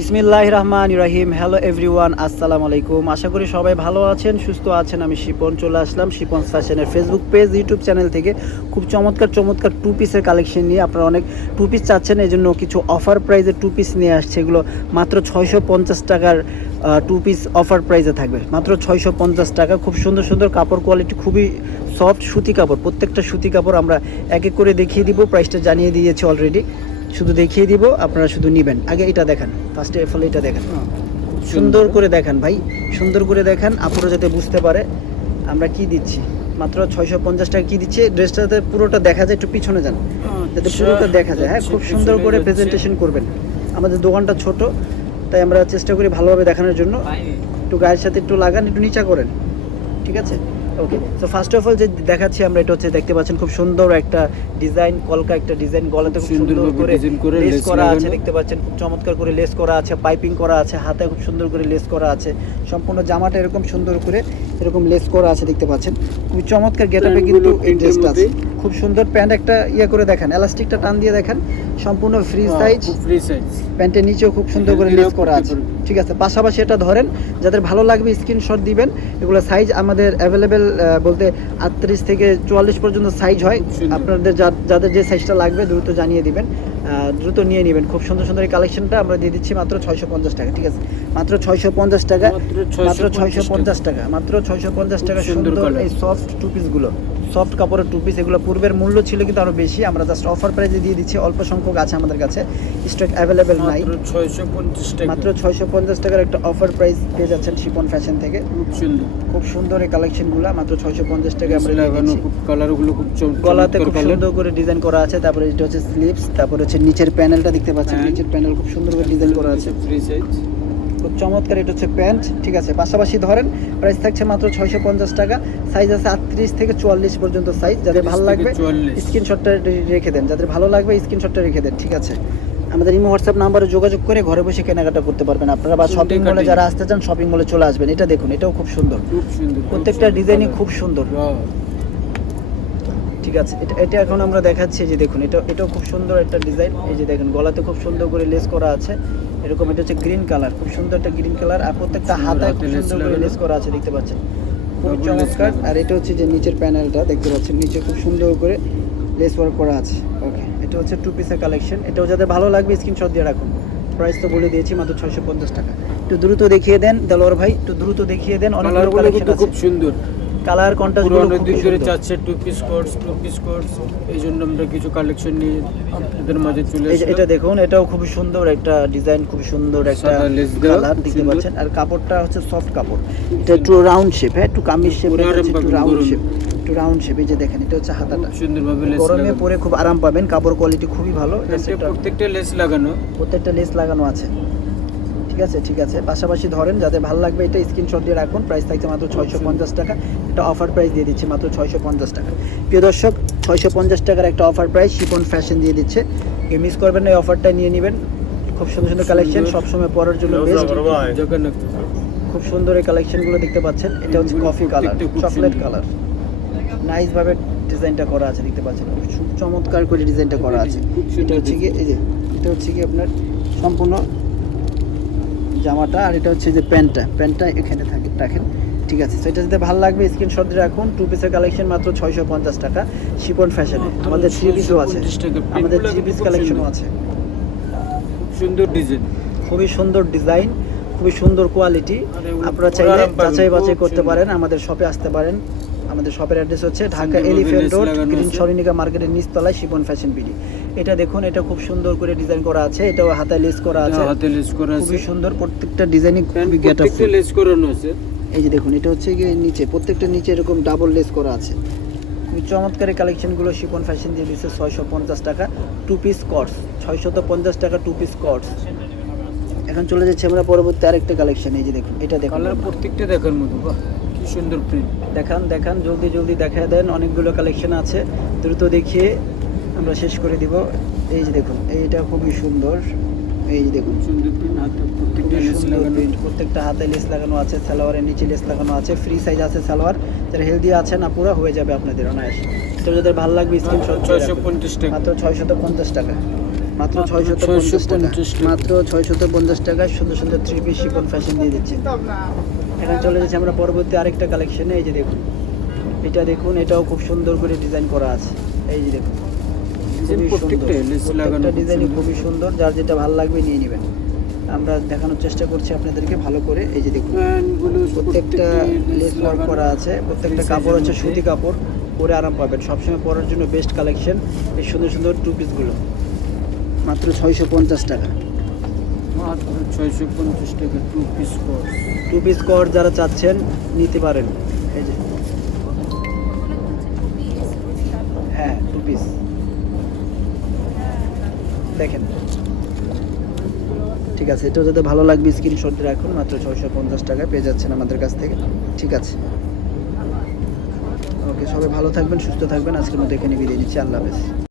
বিসমিল্লাহির রহমানির রহিম। Hello everyone, আসসালামু আলাইকুম। আশা করি সবাই ভালো আছেন, সুস্থ আছেন। আমি শিপন চলে আসলাম শিপন ফ্যাশনের ফেসবুক পেজ, ইউটিউব চ্যানেল থেকে খুব চমৎকার চমৎকার টু পিসের কালেকশন নিয়ে। আপনারা অনেক টু পিস চাচ্ছেন, এই জন্য কিছু অফার প্রাইজে টু পিস নিয়ে আসছে। এগুলো মাত্র 650 টাকার টু পিস অফার প্রাইজে থাকবে, মাত্র 650 টাকা। খুব সুন্দর সুন্দর কাপড়, কোয়ালিটি খুবই সফট সুতি কাপড়, প্রত্যেকটা সুতি কাপড় আমরা এক এক করে দেখিয়ে দিব। প্রাইসটা জানিয়ে দিয়েছি অলরেডি, শুধু দেখিয়ে দিব, আপনারা শুধু নেবেন। আগে এটা দেখান, ফার্স্টে ফলে এটা দেখান, সুন্দর করে দেখান ভাই, সুন্দর করে দেখান, আপুরা যাতে বুঝতে পারে আমরা কি দিচ্ছি। মাত্র 650 টাকা কি দিচ্ছে। ড্রেসটা যাতে পুরোটা দেখা যায়, একটু পিছনে যান যাতে পুরোটা দেখা যায়। হ্যাঁ, খুব সুন্দর করে প্রেজেন্টেশন করবেন। আমাদের দোকানটা ছোট, তাই আমরা চেষ্টা করি ভালোভাবে দেখানোর জন্য। একটু গায়ের সাথে একটু লাগান, একটু নিচা করেন, ঠিক আছে? ওকে, তো ফার্স্ট অফ অল যে দেখাচ্ছি আমরা, এটা হচ্ছে দেখতে পাচ্ছেন খুব সুন্দর একটা ডিজাইন, কলকা একটা ডিজাইন, গলাতে খুব সুন্দর করে লেস করা আছে, দেখতে পাচ্ছেন খুব চমৎকার করে লেস করা আছে, পাইপিং করা আছে, হাতে খুব সুন্দর করে লেস করা আছে, সম্পূর্ণ জামাটা এরকম সুন্দর করে এরকম লেস করা আছে, দেখতে পাচ্ছেন খুবই চমৎকার গেটআপে কিন্তু এই ড্রেসটা আছে। খুব সুন্দর প্যান্ট একটা করে দেখেন, এলাস্টিকটা টান দিয়ে দেখেন, সম্পূর্ণ ফ্রি সাইজ, প্যান্টের নিচেও খুব সুন্দর করে লেস করা আছে, ঠিক আছে? পাশাপাশি এটা ধরেন, যাদের ভালো লাগবে স্ক্রিনশট দিবেন। এগুলো সাইজ আমাদের অ্যাভেলেবেল বলতে 38 থেকে 44 পর্যন্ত সাইজ হয়। আপনাদের যাদের যে সাইজটা লাগবে দ্রুত জানিয়ে দিবেন, দ্রুত নিয়ে নেবেন। খুব সুন্দর সুন্দর এই কালেকশনটা আমরা দিয়ে দিচ্ছি মাত্র 650 টাকা, ঠিক আছে? মাত্র 650 টাকা, মাত্র 650 টাকা, মাত্র 650 টাকা। সুন্দর এই সফট টু পিসগুলো, সফট কাপড়ের টু পিস, এগুলো পূর্বের মূল্য ছিল কিন্তু আরও বেশি, আমরা জাস্ট অফার প্রাইসে দিয়ে দিচ্ছি। অল্প সংখ্যক আছে আমাদের কাছে, স্টক অ্যাভেলেবেল নাই। মাত্র 650 টাকার একটা অফার প্রাইস পেয়ে যাচ্ছেন শিপন ফ্যাশন থেকে। খুব সুন্দর এই কালেকশনগুলো মাত্র 650 টাকা আমরা দিচ্ছি। কালারগুলো খুব গলাতে খুব সুন্দর করে ডিজাইন করা আছে, তারপরে এটা হচ্ছে স্লিভস, তারপরে হচ্ছে নিচের প্যানেলটা দেখতে পাচ্ছেন, নিচের প্যানেল খুব সুন্দর করে ডিজাইন করা আছে, ফ্রি সাইজ, খুব চমৎকার। এটা হচ্ছে প্যান্ট, ঠিক আছে? পাশাপাশি ধরেন প্রাইস থাকছে মাত্র 650 টাকা। সাইজ আছে 38 থেকে 44 পর্যন্ত সাইজ। যাদের ভালো লাগবে স্ক্রিনশটটা রেখে দেন, যাদের ভালো লাগবে স্ক্রিনশটটা রেখে দেন, ঠিক আছে? আমাদের ইমো হোয়াটসঅ্যাপ নাম্বারে যোগাযোগ করে ঘরে বসে কেনাকাটা করতে পারবেন আপনারা, বা শপিং মলে যারা আসতে চান শপিং মলে চলে আসবেন। এটা দেখুন, এটাও খুব সুন্দর, প্রত্যেকটা ডিজাইনই খুব সুন্দর, ঠিক আছে? এটা এখন আমরা দেখাচ্ছি, যে দেখুন এটাও খুব সুন্দর একটা ডিজাইন। এই যে দেখেন গলাতে খুব সুন্দর করে লেস করা আছে এরকম। এটা হচ্ছে গ্রিন কালার, খুব সুন্দর একটা গ্রিন কালার, আর প্রত্যেকটা হাতায় খুব সুন্দর করে লেস করা আছে, দেখতে পাচ্ছেন খুব চমৎকার। আর এটা হচ্ছে যে নিচের প্যানেলটা দেখতে পাচ্ছেন, নিচে খুব সুন্দর করে লেস ওয়ার্ক করা আছে। ওকে, এটা হচ্ছে টু পিসের কালেকশন। এটাও যাদের ভালো লাগবে স্ক্রিনশট দিয়ে রাখুন। প্রাইস তো বলে দিয়েছি মাত্র 650 টাকা। একটু দ্রুত দেখিয়ে দেন দেলোয়ার ভাই, একটু দ্রুত দেখিয়ে দেন। অনেকগুলো কালেকশন আছে, খুব সুন্দর কালার কন্ট্রাস্টগুলো খুব সুন্দর চাচ্ছে। টু পিস কোটস, এই জন্য আমরা কিছু কালেকশন নিয়ে আপনাদের মাঝে চলে এসেছি। এটা দেখুন, এটাও খুব সুন্দর একটা ডিজাইন, খুব সুন্দর একটা কালার, দেখতে পাচ্ছেন। আর কাপড়টা হচ্ছে সফট কাপড়, এটা একটু রাউন্ড শেপ, হ্যাঁ একটু কামিজ শেপ, একটু রাউন্ড শেপ, একটু রাউন্ড শেপ। এই যে দেখেন, এটা হচ্ছে হাতাটা, সুন্দরভাবে লেস গরমে পরে খুব আরাম পাবেন। কাপড় কোয়ালিটি খুবই ভালো, প্রত্যেকটা লেস লাগানো, প্রত্যেকটা লেস লাগানো আছে, ঠিক আছে? ঠিক আছে, পাশাপাশি ধরেন যাদের ভালো লাগবে এটা স্ক্রিনশট দিয়ে রাখুন। প্রাইস থাকছে মাত্র 650 টাকা, একটা অফার প্রাইস দিয়ে দিচ্ছি মাত্র 650 টাকা। প্রিয় দর্শক, 650 টাকার একটা অফার প্রাইস শিপন ফ্যাশন দিয়ে দিচ্ছে, কেউ মিস করবেন না, এই অফারটা নিয়ে নেবেন। খুব সুন্দর সুন্দর কালেকশন, সবসময় পরার জন্য বেস্ট। খুব সুন্দর এই কালেকশনগুলো দেখতে পাচ্ছেন। এটা হচ্ছে কফি কালার, চকলেট কালার, নাইসভাবে ডিজাইনটা করা আছে, দেখতে পাচ্ছেন খুব চমৎকার করে ডিজাইনটা করা আছে। এটা হচ্ছে কি, এই যে এটা হচ্ছে কি আপনার সম্পূর্ণ জামাটা, আর এটা হচ্ছে যে প্যান্টটা এখানে রাখেন, ঠিক আছে? সেটা যদি ভালো লাগবে স্ক্রিনশট দিয়ে রাখুন। টু পিসের কালেকশন মাত্র 650 টাকা শিপন ফ্যাশনে। আমাদের থ্রি পিসও আছে, আমাদের থ্রি পিস কালেকশনও আছে। খুব সুন্দর ডিজাইন, খুবই সুন্দর ডিজাইন, খুবই সুন্দর কোয়ালিটি। আপনারা চাইলে যাচাই বাছাই করতে পারেন, আমাদের শপে আসতে পারেন। আমাদের শপের অ্যাড্রেস হচ্ছে ঢাকা এলিফ্যান্ট রোড, গ্রিন সরিনিকা মার্কেটের নিচতলায় শিপন ফ্যাশন বিডি। এটা দেখুন, এটা খুব সুন্দর করে ডিজাইন করা আছে, এটাও হাতায় লেস করা আছে, খুবই সুন্দর। প্রত্যেকটা ডিজাইনই খুবই গেটআপফুল, লেস করানো আছে। এই যে দেখুন, এটা হচ্ছে গিয়ে নিচে, প্রত্যেকটা নিচে এরকম ডাবল লেস করা আছে। খুবই চমৎকার এই কালেকশনগুলো শিপন ফ্যাশন দিয়ে দিচ্ছে 650 টাকা টু পিস কটস, 650 টাকা টু পিস কটস। এখন চলে যাচ্ছে আমরা পরবর্তী আরেকটা কালেকশন। এই যে দেখুন, এটা দেখুন, প্রত্যেকটা দেখার মতো, বাহ কি সুন্দর প্রিন্ট। দেখান জলদি দেখায় দেন, অনেকগুলো কালেকশন আছে, দ্রুত দেখিয়ে আমরা শেষ করে দিব। এই যে দেখুন, এইটা খুবই সুন্দর, এই যে দেখুন সুন্দর প্রিন্ট, হাতে প্রত্যেকটা হাতে লেস লাগানো আছে, সালোয়ারের নিচে লেস লাগানো আছে, ফ্রি সাইজ আছে সালোয়ার। যারা হেলদি আছে না পুরো হয়ে যাবে আপনাদের অনায়াস। তো যাদের ভালো লাগবে স্ক্রিনশট, 650 টাকা, মাত্র 650 টাকা। মাত্র 650 টাকা, মাত্র 650 টাকায় সুন্দর সুন্দর থ্রি পিস শিফন ফ্যাশন দিয়ে দিচ্ছে। এখন চলে যাচ্ছে আমরা পরবর্তী আরেকটা কালেকশনে। এই যে দেখুন, এটা দেখুন, এটাও খুব সুন্দর করে ডিজাইন করা আছে। এই যে দেখুন, প্রত্যেকটা ডিজাইনই খুবই সুন্দর, যার যেটা ভালো লাগবে নিয়ে নেবেন। আমরা দেখানোর চেষ্টা করছি আপনাদেরকে ভালো করে। এই যে দেখুন, প্রত্যেকটা লেস ওয়ার্ক করা আছে, প্রত্যেকটা কাপড় হচ্ছে সুতি কাপড়, পরে আরাম পাবেন। সবসময় পরার জন্য বেস্ট কালেকশন এই সুন্দর সুন্দর টু পিসগুলো, মাত্র 650 টাকা। মাত্র 650 টাকা টু পিস কোট যারা চাচ্ছেন নিতে পারেন। এই যে হ্যাঁ, টু পিস দেখেন, ঠিক আছে। এটাও যাতে ভালো লাগবে স্ক্রিনশট দিয়ে রাখুন, মাত্র 650 টাকায় পেয়ে যাচ্ছেন আমাদের কাছ থেকে। ঠিক আছে, ওকে, সবাই ভালো থাকবেন, সুস্থ থাকবেন। আজকের মতো এখানে বিদায় নিচ্ছি। আল্লাহ হাফেজ।